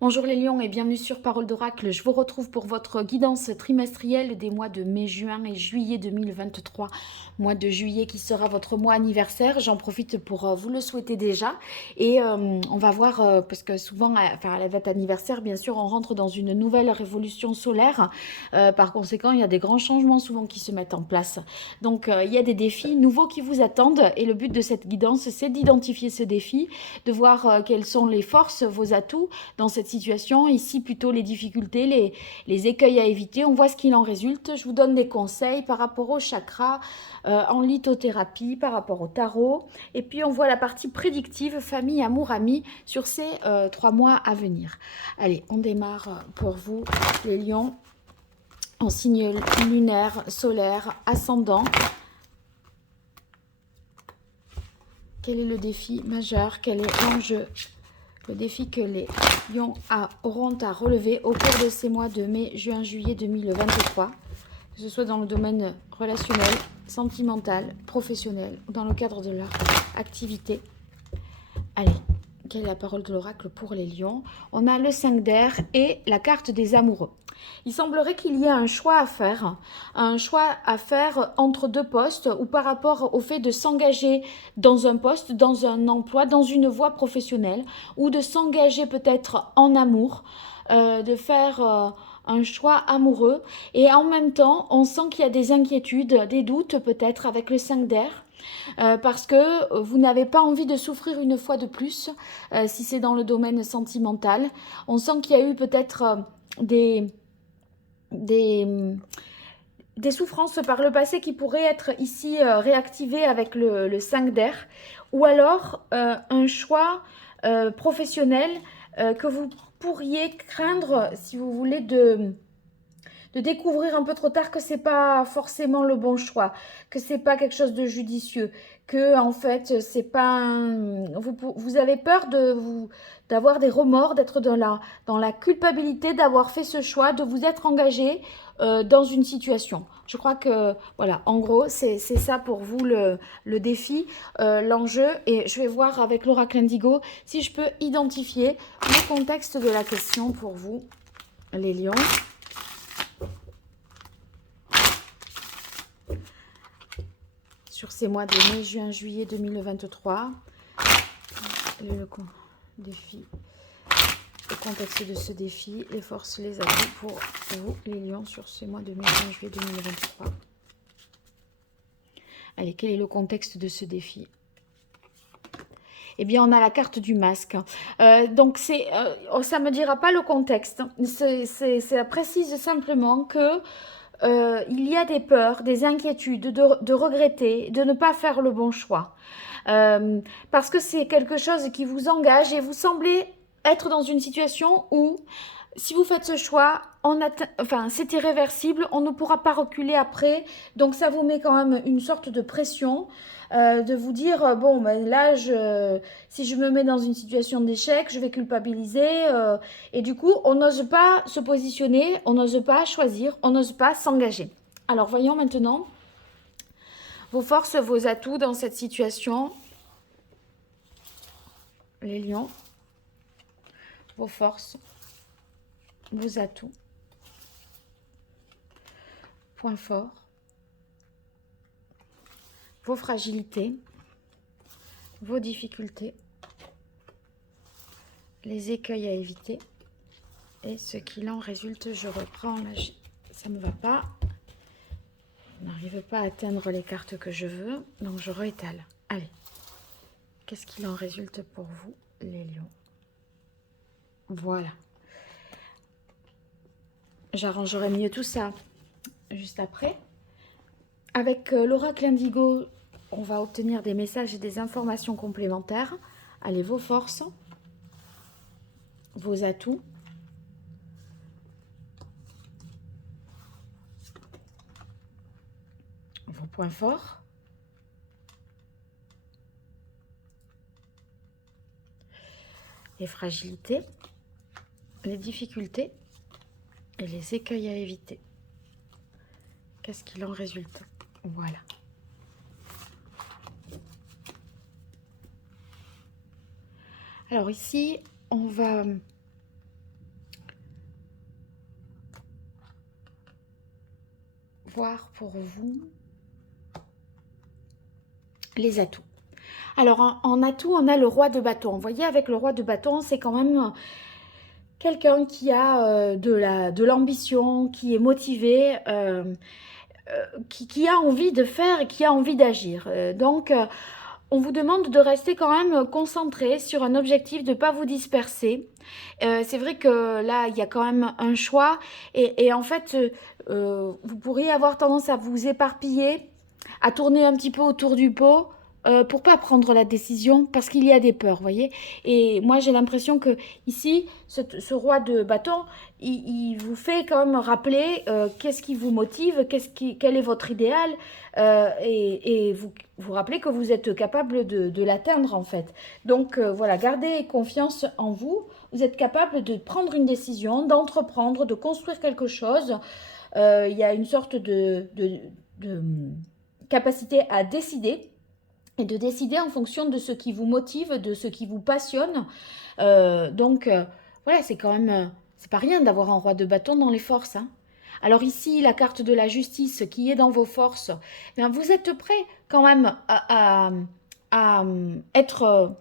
Bonjour les lions et bienvenue sur Parole d'Oracle. Je vous retrouve pour votre guidance trimestrielle des mois de mai, juin et juillet 2023. Mois de juillet qui sera votre mois anniversaire. J'en profite pour vous le souhaiter déjà. Et on va voir, parce que souvent, à la date anniversaire, bien sûr, on rentre dans une nouvelle révolution solaire. Par conséquent, il y a des grands changements souvent qui se mettent en place. Donc, il y a des défis nouveaux qui vous attendent. Et le but de cette guidance, c'est d'identifier ces défis, de voir quelles sont les forces, vos atouts dans cette situation. Ici, plutôt les difficultés, les écueils à éviter. On voit ce qu'il en résulte. Je vous donne des conseils par rapport au chakra, en lithothérapie, par rapport au tarot. Et puis, on voit la partie prédictive, famille, amour, amis, sur ces 3 mois à venir. Allez, on démarre pour vous, les lions, en signe lunaire, solaire, ascendant. Quel est le défi majeur? Quel est l'enjeu? Le défi que les lions auront à relever au cours de ces mois de mai, juin, juillet 2023, que ce soit dans le domaine relationnel, sentimental, professionnel, ou dans le cadre de leur activité. Allez, quelle est la parole de l'oracle pour les lions? On a le 5 d'air et la carte des amoureux. Il semblerait qu'il y ait un choix à faire entre deux postes ou par rapport au fait de s'engager dans un poste, dans un emploi, dans une voie professionnelle ou de s'engager peut-être en amour, de faire un choix amoureux. Et en même temps, on sent qu'il y a des inquiétudes, des doutes peut-être avec le 5 d'air. Parce que vous n'avez pas envie de souffrir une fois de plus, si c'est dans le domaine sentimental. On sent qu'il y a eu peut-être des, des, des souffrances par le passé qui pourraient être ici réactivées avec le 5 d'air, ou alors un choix professionnel que vous pourriez craindre, si vous voulez, de découvrir un peu trop tard que c'est pas forcément le bon choix, que c'est pas quelque chose de judicieux, que en fait c'est pas vous avez peur d'avoir des remords, d'être dans la culpabilité d'avoir fait ce choix, de vous être engagé dans une situation. Je crois que voilà, en gros c'est ça pour vous le défi, l'enjeu, et je vais voir avec l'oracle Indigo si je peux identifier le contexte de la question pour vous les lions. Sur ces mois de mai, juin, juillet 2023. Le défi, le contexte de ce défi, les forces, les atouts pour vous, les lions, sur ces mois de mai, juin, juillet 2023. Allez, quel est le contexte de ce défi? Eh bien, on a la carte du masque. Donc, ça ne me dira pas le contexte. Ça précise simplement que il y a des peurs, des inquiétudes, de regretter, de ne pas faire le bon choix. Parce que c'est quelque chose qui vous engage et vous semblez être dans une situation où, si vous faites ce choix, c'est irréversible, on ne pourra pas reculer après. Donc ça vous met quand même une sorte de pression, de vous dire, bon, ben là, si je me mets dans une situation d'échec, je vais culpabiliser. Et du coup, on n'ose pas se positionner, on n'ose pas choisir, on n'ose pas s'engager. Alors voyons maintenant vos forces, vos atouts dans cette situation. Les lions, vos forces, vos atouts, points forts, vos fragilités, vos difficultés, les écueils à éviter et ce qu'il en résulte. Je reprends, là, ça ne me va pas. Je n'arrive pas à atteindre les cartes que je veux, donc je réétale. Allez, qu'est-ce qu'il en résulte pour vous, les lions? Voilà. J'arrangerai mieux tout ça juste après. Avec l'oracle Indigo, on va obtenir des messages et des informations complémentaires. Allez, vos forces, vos atouts, vos points forts, les fragilités, les difficultés et les écueils à éviter. Qu'est-ce qu'il en résulte? Voilà. Alors ici, on va voir pour vous les atouts. Alors, en atout, on a le roi de bâton. Vous voyez, avec le roi de bâton, c'est quand même quelqu'un qui a de l'ambition, qui est motivé, qui a envie de faire et qui a envie d'agir. Donc, on vous demande de rester quand même concentré sur un objectif, de ne pas vous disperser. C'est vrai que là, il y a quand même un choix. Et en fait, vous pourriez avoir tendance à vous éparpiller, à tourner un petit peu autour du pot pour pas prendre la décision parce qu'il y a des peurs, voyez. Et moi, j'ai l'impression que ici, ce roi de bâton, il vous fait quand même rappeler qu'est-ce qui vous motive, quel est votre idéal, et vous rappelez que vous êtes capable de l'atteindre en fait. Donc voilà, gardez confiance en vous. Vous êtes capable de prendre une décision, d'entreprendre, de construire quelque chose. Il y a une sorte de capacité à décider et de décider en fonction de ce qui vous motive, de ce qui vous passionne. Voilà, c'est quand même, c'est pas rien d'avoir un roi de bâton dans les forces, hein. Alors ici, la carte de la justice qui est dans vos forces, bien, vous êtes prêt quand même à être,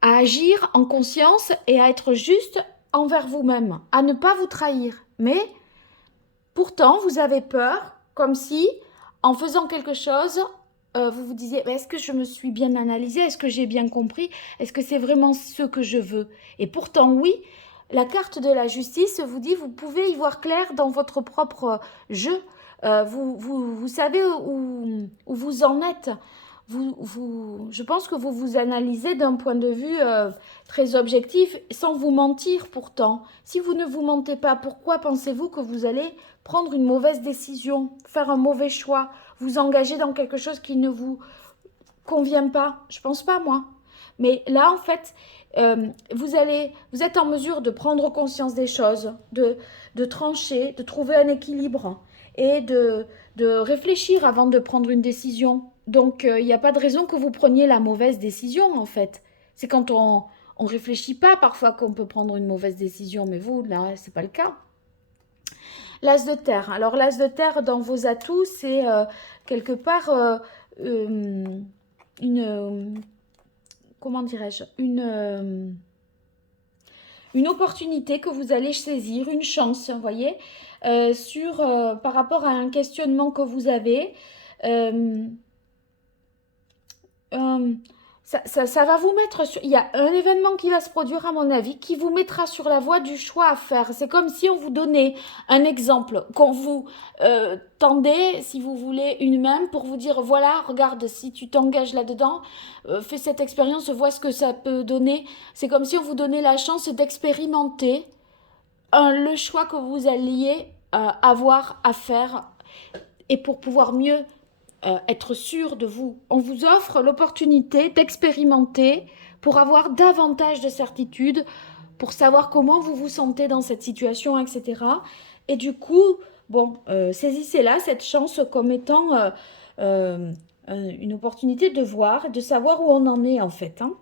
à agir en conscience et à être juste envers vous-même, à ne pas vous trahir. Mais pourtant, vous avez peur, comme si, en faisant quelque chose, vous vous disiez, est-ce que je me suis bien analysée? Est-ce que j'ai bien compris? Est-ce que c'est vraiment ce que je veux? Et pourtant, oui, la carte de la justice vous dit, vous pouvez y voir clair dans votre propre jeu. Vous savez où vous en êtes. Je pense que vous vous analysez d'un point de vue très objectif, sans vous mentir pourtant. Si vous ne vous mentez pas, pourquoi pensez-vous que vous allez prendre une mauvaise décision, faire un mauvais choix, vous engager dans quelque chose qui ne vous convient pas? Je pense pas, moi. Mais là, en fait, vous êtes en mesure de prendre conscience des choses, de trancher, de trouver un équilibre et de réfléchir avant de prendre une décision. Donc, il n'y a pas de raison que vous preniez la mauvaise décision, en fait. C'est quand on réfléchit pas parfois qu'on peut prendre une mauvaise décision, mais vous, là, c'est pas le cas. L'as de terre. Alors, l'as de terre, dans vos atouts, c'est quelque part comment dirais-je, une opportunité que vous allez saisir, une chance, vous voyez, par rapport à un questionnement que vous avez. Ça va vous mettre sur... Il y a un événement qui va se produire, à mon avis, qui vous mettra sur la voie du choix à faire. C'est comme si on vous donnait un exemple, qu'on vous tendait, si vous voulez, une main pour vous dire, voilà, regarde, si tu t'engages là-dedans, fais cette expérience, vois ce que ça peut donner. C'est comme si on vous donnait la chance d'expérimenter le choix que vous alliez avoir à faire et pour pouvoir mieux être sûr de vous. On vous offre l'opportunité d'expérimenter pour avoir davantage de certitude, pour savoir comment vous vous sentez dans cette situation, etc. Et du coup, bon, saisissez-la, cette chance, comme étant une opportunité de voir, de savoir où on en est en fait, hein,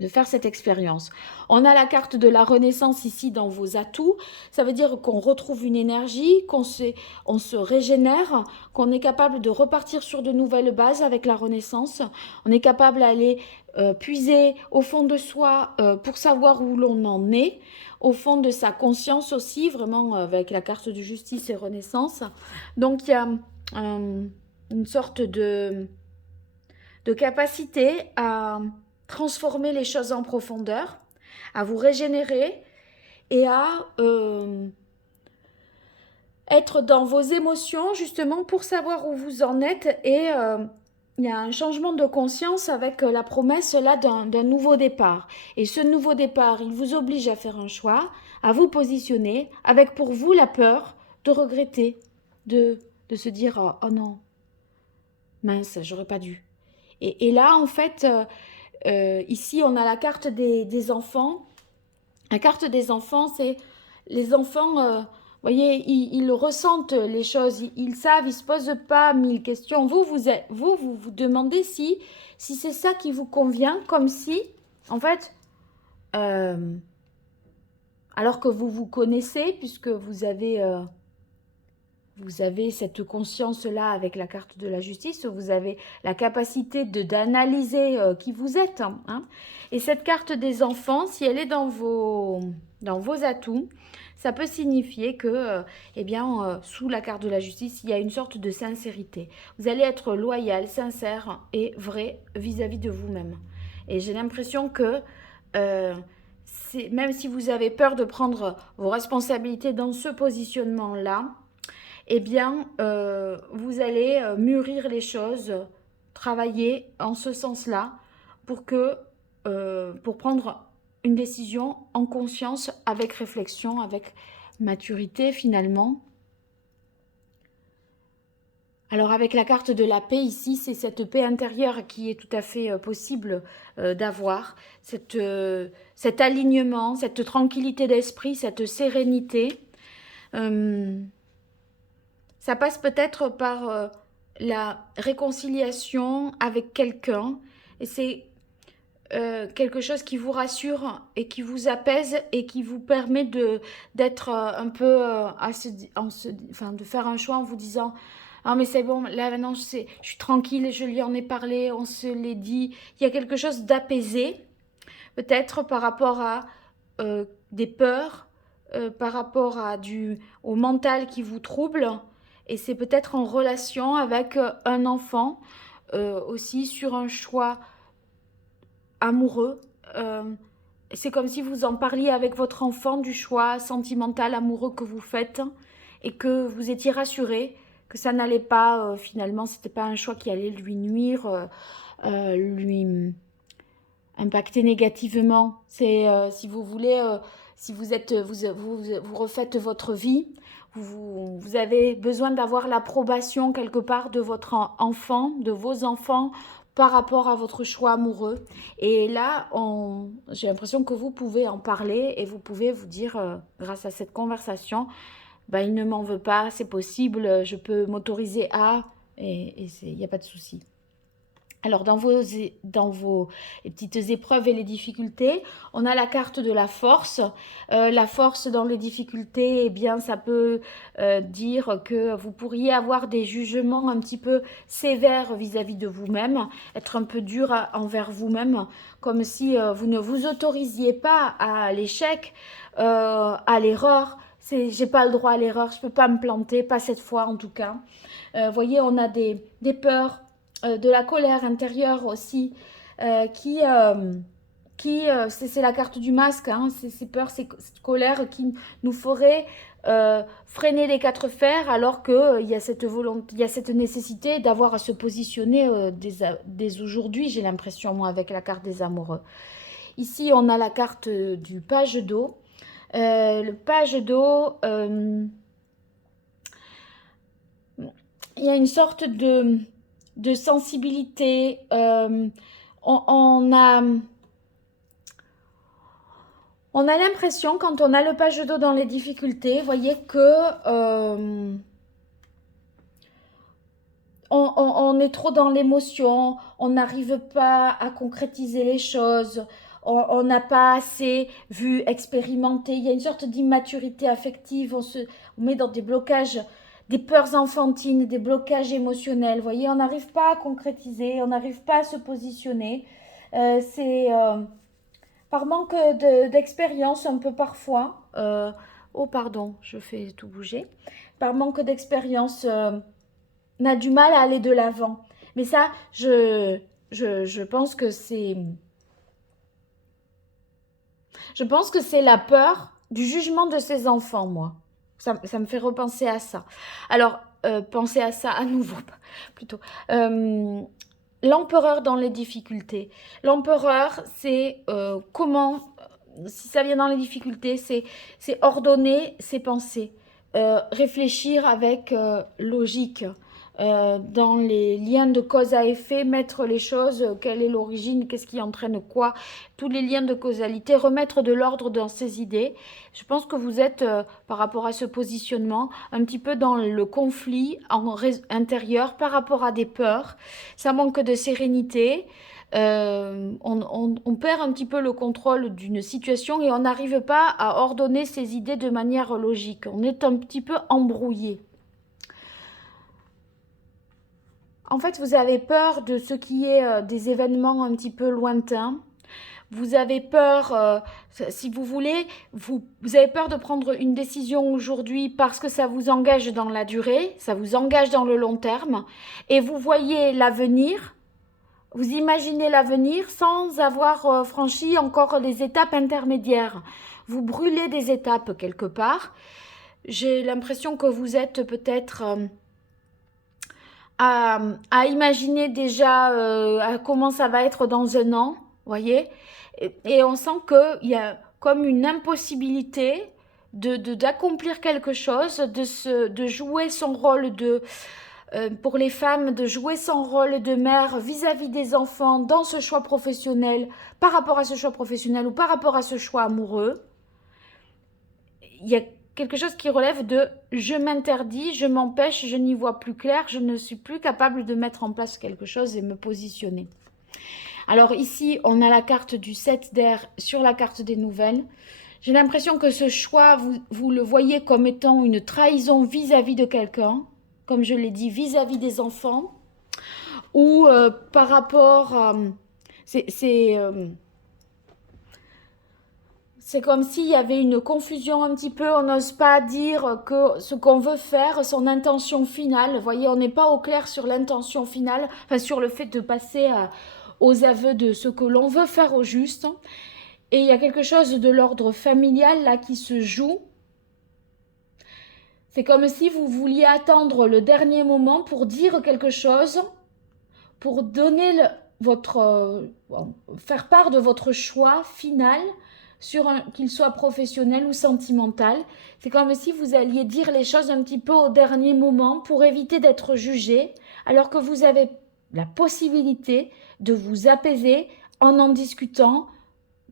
de faire cette expérience. On a la carte de la renaissance ici dans vos atouts. Ça veut dire qu'on retrouve une énergie, on se régénère, qu'on est capable de repartir sur de nouvelles bases avec la renaissance. On est capable d'aller puiser au fond de soi pour savoir où l'on en est, au fond de sa conscience aussi, vraiment avec la carte de justice et renaissance. Donc il y a une sorte de capacité à transformer les choses en profondeur, à vous régénérer et à être dans vos émotions justement pour savoir où vous en êtes. Et il y a un changement de conscience avec la promesse là d'un nouveau départ. Et ce nouveau départ, il vous oblige à faire un choix, à vous positionner avec pour vous la peur de regretter, de se dire oh non, mince, j'aurais pas dû. Et là en fait... ici, on a la carte des enfants. La carte des enfants, c'est les enfants, vous voyez, ils ressentent les choses, ils savent, ils ne se posent pas mille questions. Vous demandez si c'est ça qui vous convient, comme si, en fait, alors que vous vous connaissez, puisque vous avez vous avez cette conscience-là avec la carte de la justice, vous avez la capacité d'analyser qui vous êtes. Hein. Et cette carte des enfants, si elle est dans vos atouts, ça peut signifier que, eh bien, sous la carte de la justice, il y a une sorte de sincérité. Vous allez être loyal, sincère et vrai vis-à-vis de vous-même. Et j'ai l'impression que même si vous avez peur de prendre vos responsabilités dans ce positionnement-là, eh bien, vous allez mûrir les choses, travailler en ce sens-là pour prendre une décision en conscience, avec réflexion, avec maturité finalement. Alors avec la carte de la paix ici, c'est cette paix intérieure qui est tout à fait possible d'avoir, cet alignement, cette tranquillité d'esprit, cette sérénité. Ça passe peut-être par la réconciliation avec quelqu'un, et c'est quelque chose qui vous rassure et qui vous apaise et qui vous permet d'être un peu de faire un choix en vous disant ah mais c'est bon, là maintenant je suis tranquille, je lui en ai parlé, on se l'est dit. Il y a quelque chose d'apaisé, peut-être par rapport à des peurs, par rapport au mental qui vous trouble. Et c'est peut-être en relation avec un enfant, aussi sur un choix amoureux. C'est comme si vous en parliez avec votre enfant du choix sentimental, amoureux que vous faites et que vous étiez rassuré que ça n'allait pas, finalement, c'était pas un choix qui allait lui nuire, lui impacter négativement. C'est, si vous voulez, si vous refaites votre vie, vous avez besoin d'avoir l'approbation quelque part de votre enfant, de vos enfants, par rapport à votre choix amoureux. Et là, j'ai l'impression que vous pouvez en parler et vous pouvez vous dire, grâce à cette conversation, ben, il ne m'en veut pas, c'est possible, je peux m'autoriser à, et il n'y a pas de souci. Alors, dans vos petites épreuves et les difficultés, on a la carte de la force. La force dans les difficultés, eh bien, ça peut dire que vous pourriez avoir des jugements un petit peu sévères vis-à-vis de vous-même, être un peu dur envers vous-même, comme si vous ne vous autorisiez pas à l'échec, à l'erreur. J'ai pas le droit à l'erreur, je peux pas me planter, pas cette fois en tout cas. Voyez, on a des peurs, de la colère intérieure aussi, c'est la carte du masque, hein, ces peurs, cette colère qui nous ferait freiner les quatre fers, alors qu'il y a cette volonté, il y a cette nécessité d'avoir à se positionner dès aujourd'hui, j'ai l'impression, moi, avec la carte des amoureux. Ici, on a la carte du page d'eau. Le page d'eau, il y a une sorte de sensibilité. On a l'impression, quand on a le page d'eau dans les difficultés, voyez que on est trop dans l'émotion, on n'arrive pas à concrétiser les choses, on n'a pas assez vu, expérimenté. Il y a une sorte d'immaturité affective, on met dans des blocages, des peurs enfantines, des blocages émotionnels. Vous voyez, on n'arrive pas à concrétiser, on n'arrive pas à se positionner. C'est par manque d'expérience un peu parfois. Oh pardon, je fais tout bouger. Par manque d'expérience, on a du mal à aller de l'avant. Mais ça, je pense que c'est... Je pense que c'est la peur du jugement de ses enfants, moi. Ça me fait repenser à ça. Alors, pensez à ça à nouveau, plutôt. L'empereur dans les difficultés. L'empereur, c'est comment, si ça vient dans les difficultés, c'est ordonner ses pensées, réfléchir avec logique, dans les liens de cause à effet, mettre les choses, quelle est l'origine, qu'est-ce qui entraîne quoi, tous les liens de causalité, remettre de l'ordre dans ces idées. Je pense que vous êtes, par rapport à ce positionnement, un petit peu dans le conflit intérieur par rapport à des peurs. Ça manque de sérénité. On perd un petit peu le contrôle d'une situation et on n'arrive pas à ordonner ses idées de manière logique. On est un petit peu embrouillé. En fait, vous avez peur de ce qui est des événements un petit peu lointains. Vous avez peur, si vous voulez, vous avez peur de prendre une décision aujourd'hui parce que ça vous engage dans la durée, ça vous engage dans le long terme, et vous voyez l'avenir, vous imaginez l'avenir sans avoir franchi encore les étapes intermédiaires. Vous brûlez des étapes quelque part. J'ai l'impression que vous êtes peut-être à imaginer déjà comment ça va être dans un an, voyez, et on sent qu'il y a comme une impossibilité d'accomplir quelque chose, de jouer son rôle pour les femmes, de jouer son rôle de mère vis-à-vis des enfants dans ce choix professionnel, par rapport à ce choix professionnel ou par rapport à ce choix amoureux. Il y a quelque chose qui relève de je m'interdis, je m'empêche, je n'y vois plus clair, je ne suis plus capable de mettre en place quelque chose et me positionner. Alors ici, on a la carte du 7 d'air sur la carte des nouvelles. J'ai l'impression que ce choix, vous le voyez comme étant une trahison vis-à-vis de quelqu'un, comme je l'ai dit, vis-à-vis des enfants, ou par rapport à... C'est comme s'il y avait une confusion un petit peu, on n'ose pas dire que ce qu'on veut faire, son intention finale. Vous voyez, on n'est pas au clair sur l'intention finale, enfin sur le fait de passer aux aveux de ce que l'on veut faire au juste. Et il y a quelque chose de l'ordre familial là qui se joue. C'est comme si vous vouliez attendre le dernier moment pour dire quelque chose, pour donner faire part de votre choix final, qu'il soit professionnel ou sentimental. C'est comme si vous alliez dire les choses un petit peu au dernier moment pour éviter d'être jugé, alors que vous avez la possibilité de vous apaiser en discutant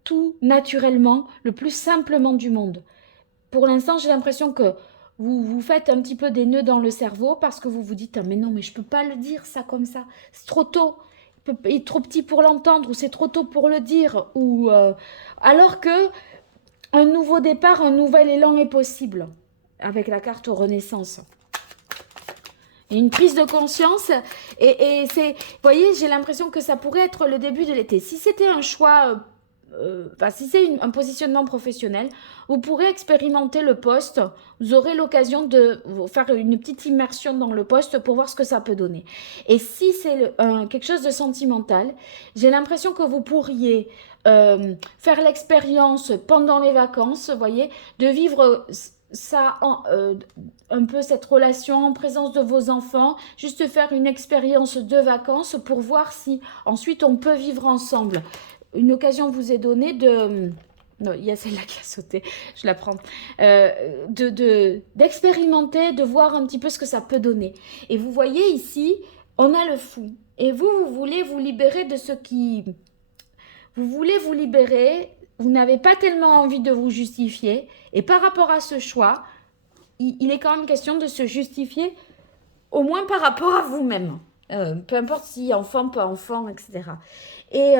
tout naturellement, le plus simplement du monde. Pour l'instant, j'ai l'impression que vous vous faites un petit peu des nœuds dans le cerveau parce que vous vous dites « Ah mais non, mais je ne peux pas le dire ça comme ça, c'est trop tôt ». Il est trop petit pour l'entendre ou c'est trop tôt pour le dire ou alors que un nouveau départ, un nouvel élan est possible avec la carte Renaissance. Et une prise de conscience et c'est, vous voyez, j'ai l'impression que ça pourrait être le début de l'été. Si c'était un choix, si c'est un positionnement professionnel, vous pourrez expérimenter le poste. Vous aurez l'occasion de faire une petite immersion dans le poste pour voir ce que ça peut donner. Et si c'est quelque chose de sentimental, j'ai l'impression que vous pourriez faire l'expérience pendant les vacances, vous voyez, de vivre ça, un peu cette relation en présence de vos enfants, juste faire une expérience de vacances pour voir si ensuite on peut vivre ensemble. Une occasion vous est donnée de... Non, il y a celle-là qui a sauté, je la prends. D'expérimenter, de voir un petit peu ce que ça peut donner. Et vous voyez ici, on a le fou. Et vous voulez vous libérer de ce qui... Vous voulez vous libérer, vous n'avez pas tellement envie de vous justifier. Et par rapport à ce choix, il est quand même question de se justifier, au moins par rapport à vous-même. Peu importe si enfant, pas enfant, etc. Et...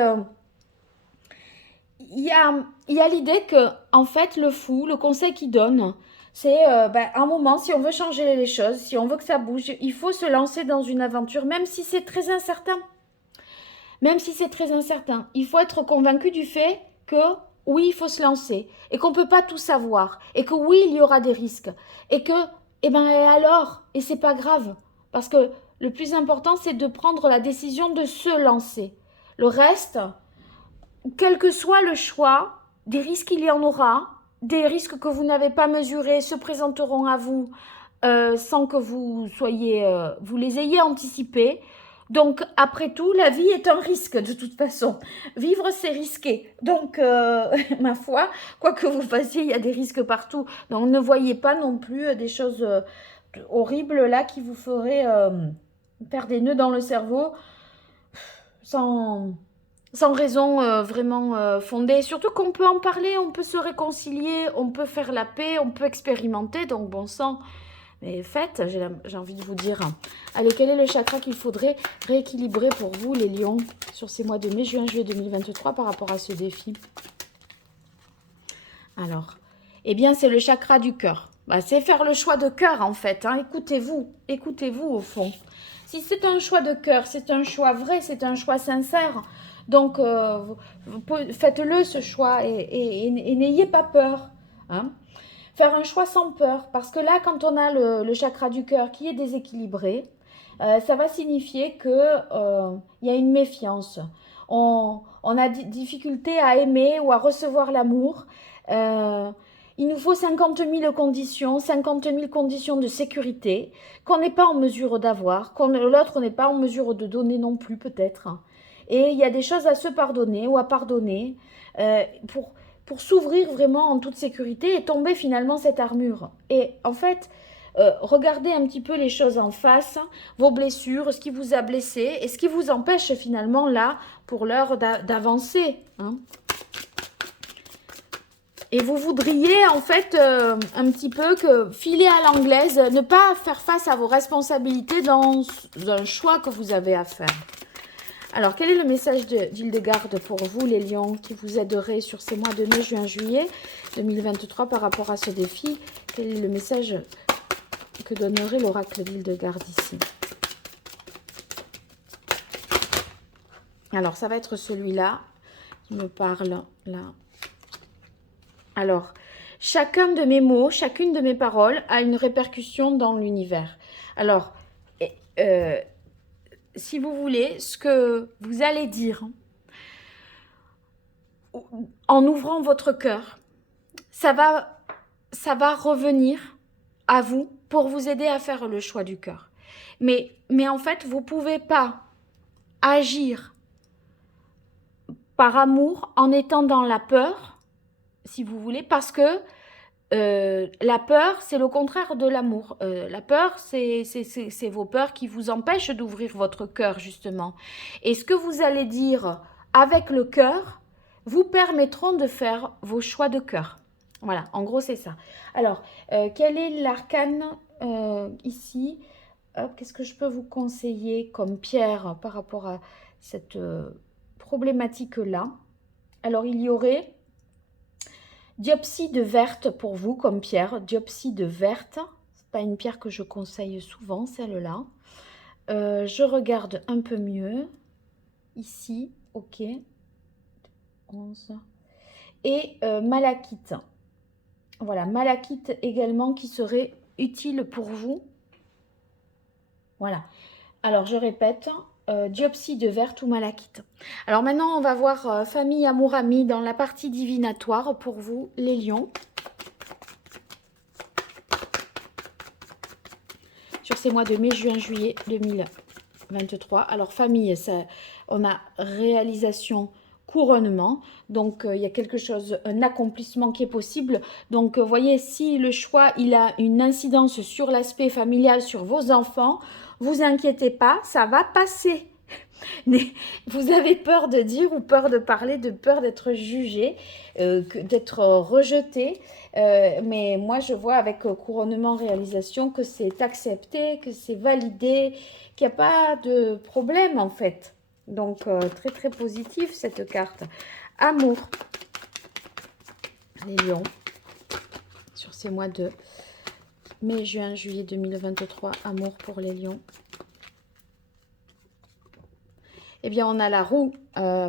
il y a l'idée que, en fait, le fou, le conseil qu'il donne, c'est un moment, si on veut changer les choses, si on veut que ça bouge, il faut se lancer dans une aventure, même si c'est très incertain. Même si c'est très incertain. Il faut être convaincu du fait que, oui, il faut se lancer, et qu'on ne peut pas tout savoir, et que oui, il y aura des risques, et que, et alors, et c'est pas grave, parce que le plus important, c'est de prendre la décision de se lancer. Le reste... Quel que soit le choix, des risques il y en aura, des risques que vous n'avez pas mesurés se présenteront à vous sans que vous les ayez anticipés. Donc, après tout, la vie est un risque de toute façon. Vivre, c'est risqué. Donc, ma foi, quoi que vous fassiez, il y a des risques partout. Donc, ne voyez pas non plus des choses horribles là qui vous feraient faire des nœuds dans le cerveau sans raison vraiment fondée. Surtout qu'on peut en parler, on peut se réconcilier, on peut faire la paix, on peut expérimenter. Donc, bon sang, mais faites, j'ai envie de vous dire. Allez, quel est le chakra qu'il faudrait rééquilibrer pour vous, les lions, sur ces mois de mai, juin, juillet 2023 par rapport à ce défi? Alors, eh bien, c'est le chakra du cœur. C'est faire le choix de cœur, en fait. Écoutez-vous au fond. Si c'est un choix de cœur, c'est un choix vrai, c'est un choix sincère. Donc, faites-le ce choix et n'ayez pas peur. Hein. Faire un choix sans peur. Parce que là, quand on a le chakra du cœur qui est déséquilibré, ça va signifier qu'il y a une méfiance. On a des difficultés à aimer ou à recevoir l'amour. Il nous faut 50 000 conditions, 50 000 conditions de sécurité qu'on n'est pas en mesure d'avoir, que l'autre n'est pas en mesure de donner non plus peut-être. Et il y a des choses à se pardonner ou à pardonner pour s'ouvrir vraiment en toute sécurité et tomber finalement cette armure. Et en fait, regardez un petit peu les choses en face, vos blessures, ce qui vous a blessé et ce qui vous empêche finalement là, pour l'heure, d'avancer. Hein. Et vous voudriez en fait un petit peu que filer à l'anglaise, ne pas faire face à vos responsabilités dans un choix que vous avez à faire. Alors, quel est le message d'Hildegarde pour vous, les lions, qui vous aiderait sur ces mois de mai, juin, juillet 2023 par rapport à ce défi? Quel est le message que donnerait l'oracle d'Hildegarde ici? Alors, ça va être celui-là qui me parle, là. Alors, chacun de mes mots, chacune de mes paroles a une répercussion dans l'univers. Alors, si vous voulez, ce que vous allez dire en ouvrant votre cœur, ça va revenir à vous pour vous aider à faire le choix du cœur. Mais en fait, vous ne pouvez pas agir par amour en étant dans la peur, si vous voulez, parce que la peur, c'est le contraire de l'amour. La peur, c'est vos peurs qui vous empêchent d'ouvrir votre cœur, justement. Et ce que vous allez dire avec le cœur vous permettront de faire vos choix de cœur. Voilà, en gros, c'est ça. Alors, quel est l'arcane ici? Qu'est-ce que je peux vous conseiller comme pierre par rapport à cette problématique-là? Alors, il y aurait diopside verte pour vous comme pierre. Diopside verte, c'est pas une pierre que je conseille souvent, celle-là. Je regarde un peu mieux. Ici, ok. 11. Et malachite. Voilà, malachite également qui serait utile pour vous. Voilà. Alors, je répète, diopside verte ou malachite. Alors maintenant, on va voir famille, amour, ami dans la partie divinatoire pour vous, les lions. Sur ces mois de mai, juin, juillet 2023. Alors, famille, ça, on a réalisation, couronnement. Donc, il y a quelque chose, un accomplissement qui est possible. Donc, vous voyez, si le choix, il a une incidence sur l'aspect familial, sur vos enfants, vous inquiétez pas, ça va passer. Mais vous avez peur de dire ou peur de parler, de peur d'être jugé, d'être rejeté. Mais moi, je vois avec couronnement, réalisation que c'est accepté, que c'est validé, qu'il n'y a pas de problème en fait. Donc, très très positif cette carte. Amour. Les lions. Sur ces mois de mai, juin, juillet 2023. Amour pour les lions. Eh bien, on a la roue,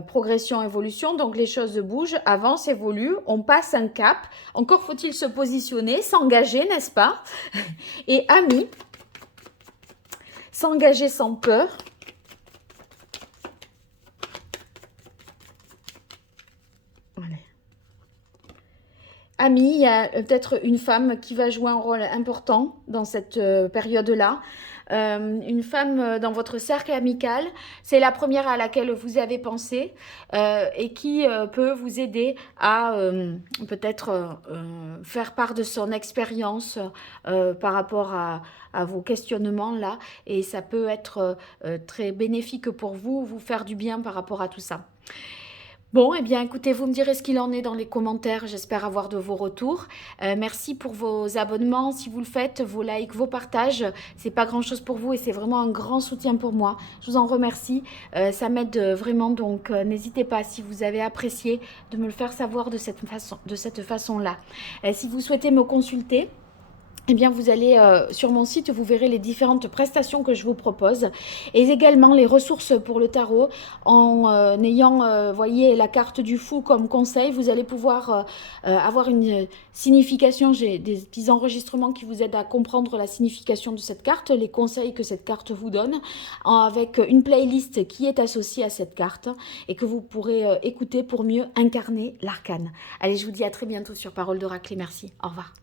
progression, évolution. Donc, les choses bougent, avancent, évoluent. On passe un cap. Encore faut-il se positionner, s'engager, n'est-ce pas? Et amis, s'engager sans peur. Amis, il y a peut-être une femme qui va jouer un rôle important dans cette période-là. Une femme dans votre cercle amical, c'est la première à laquelle vous avez pensé et qui peut vous aider à peut-être faire part de son expérience par rapport à vos questionnements là. Et ça peut être très bénéfique pour vous, vous faire du bien par rapport à tout ça. Bon, eh bien, écoutez, vous me direz ce qu'il en est dans les commentaires. J'espère avoir de vos retours. Merci pour vos abonnements. Si vous le faites, vos likes, vos partages, c'est pas grand-chose pour vous et c'est vraiment un grand soutien pour moi. Je vous en remercie. Ça m'aide vraiment. Donc, n'hésitez pas, si vous avez apprécié, de me le faire savoir de cette façon-là. Si vous souhaitez me consulter, eh bien, vous allez sur mon site, vous verrez les différentes prestations que je vous propose et également les ressources pour le tarot. En ayant, voyez, la carte du fou comme conseil, vous allez pouvoir avoir une signification. J'ai des petits enregistrements qui vous aident à comprendre la signification de cette carte, les conseils que cette carte vous donne, avec une playlist qui est associée à cette carte et que vous pourrez écouter pour mieux incarner l'arcane. Allez, je vous dis à très bientôt sur Parole d'Oracle et merci. Au revoir.